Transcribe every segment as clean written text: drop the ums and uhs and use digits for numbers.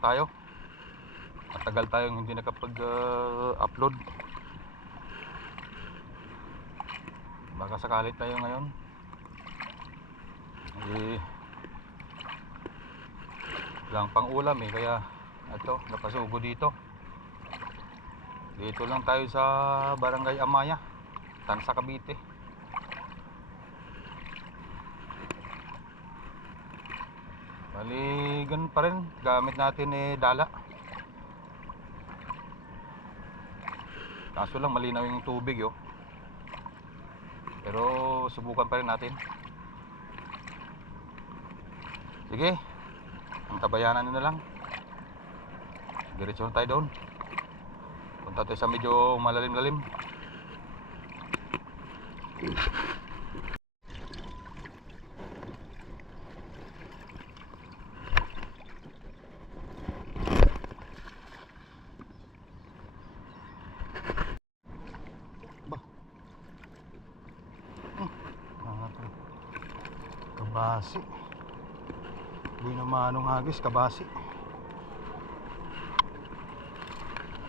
tayo. Matagal tayong hindi nakapag-upload. Baka sakali tayo ngayon. Lang pang ulam kaya ito napasugo dito. Dito lang tayo sa Barangay Amaya, Tansa, Cavite. Bali ganun pa rin, gamit natin dala. Kaso lang malinaw yung tubig pero subukan pa rin natin. Sige, ang tabayanan na lang. Diretso na tayo doon. Punta tayo sa medyo malalim-lalim. Kabasi. Buhay na manong agis, kabasi.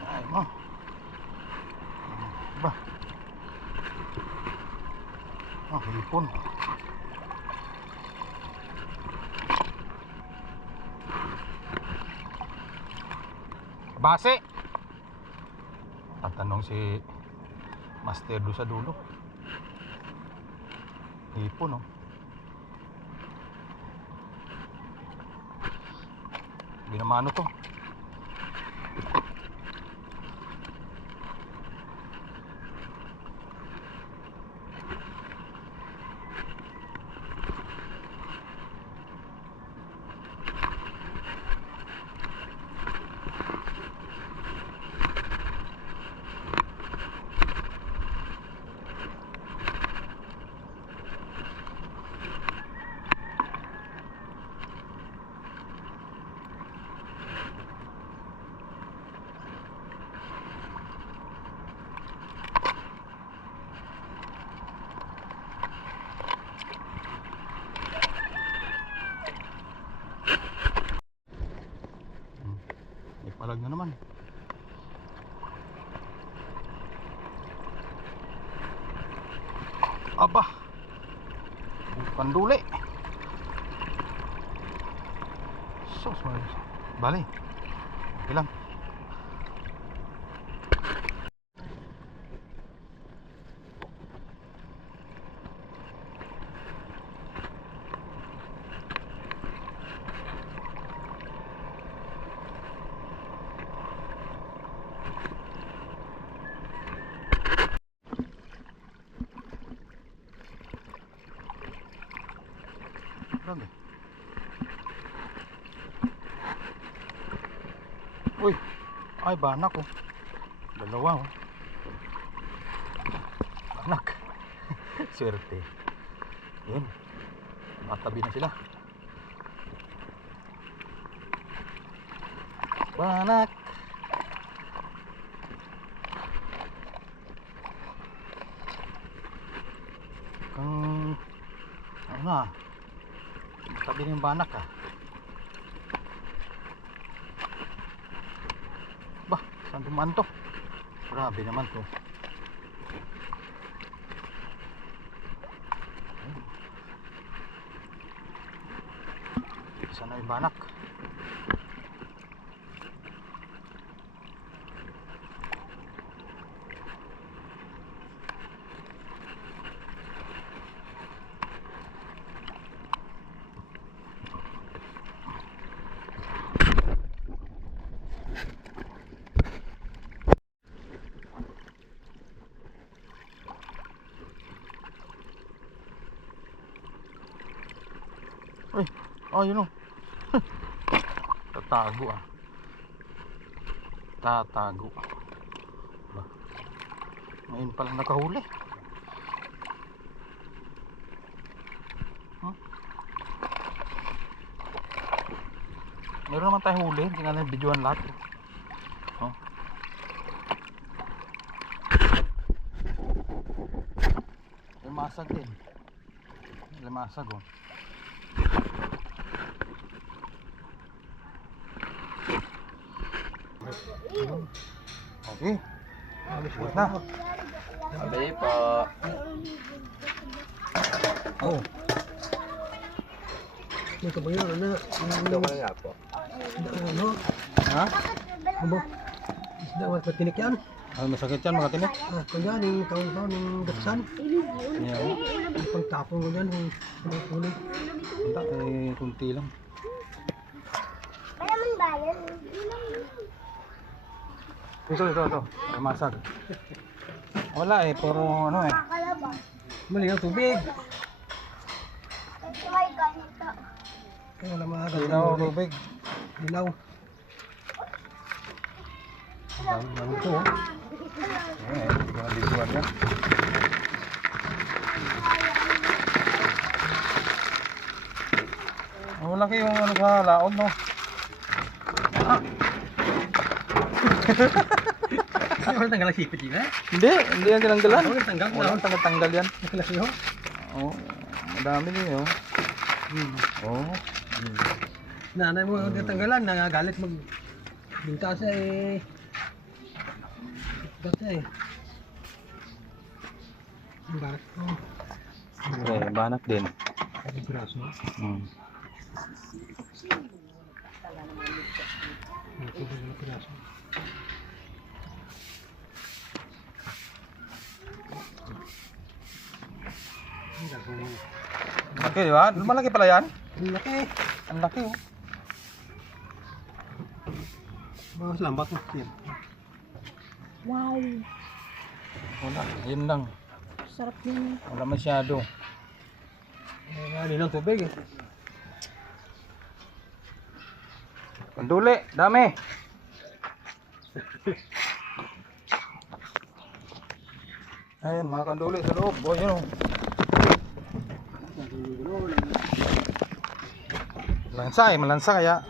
Ay mo. Ba. Hipon. Kabasi. Tatanong si Master do sa dulo. Hipon Binamano to. Palag na naman. Aba, panduli. Sos, bali. Ilang. Uy, ay banak dalawa banak. Swerte yun, matabi na sila. Banak kang ano na, matabi na yung banak Saan dumaan to? Grabe naman to. Sana yung banak. Yun tatago tatago ba? Ngayon palang nakahuli. Meron naman tayo huli, hindi nga lang videoan lahat. Limasag din. Limasag Okay. Bukas na. Sabi po. Oh. May kabayo na. Ito ko nga po. Ano? Ha? Ano? Isda was patinik yan. Ay, masakit yan mga tinik. Ah, kanya ning taon ning gatsan. Yeah. Pagtapon ko yan kung kulit. Hindi, eh, kunti lang. Ito. Ay, masag. Wala eh, puro ano eh. Mali ang tubig. Wala maaga. Ilaw, tubig. Ilaw. Dami ito oh. Eh, hindi ko nabisuan yan. Oh, laki yung ano sa laon no. Ano tanggal sipit yun eh? Hindi yan tinanggalan. Ano tanggal? Walang tanggal yan. Nakilasiyo. Oh, madami din oh. Oh. Nanay mo yung tanggalan, nagagalit mag binta siya eh. Gata eh. Ang barat ko. Okay, banak din. Ang braso. Hmm. Ang braso. Laki di ba? Malaki pala yan. Ang laki. Ang laki oh. Bawas lambat mo. Yan. Wow, Wala, yun lang. sarap din. Wala masyado. Ano lang tubig eh. Panduli, dami. Ayun, mga kanduli sa loob. Oh, yun oh. Malansa kaya.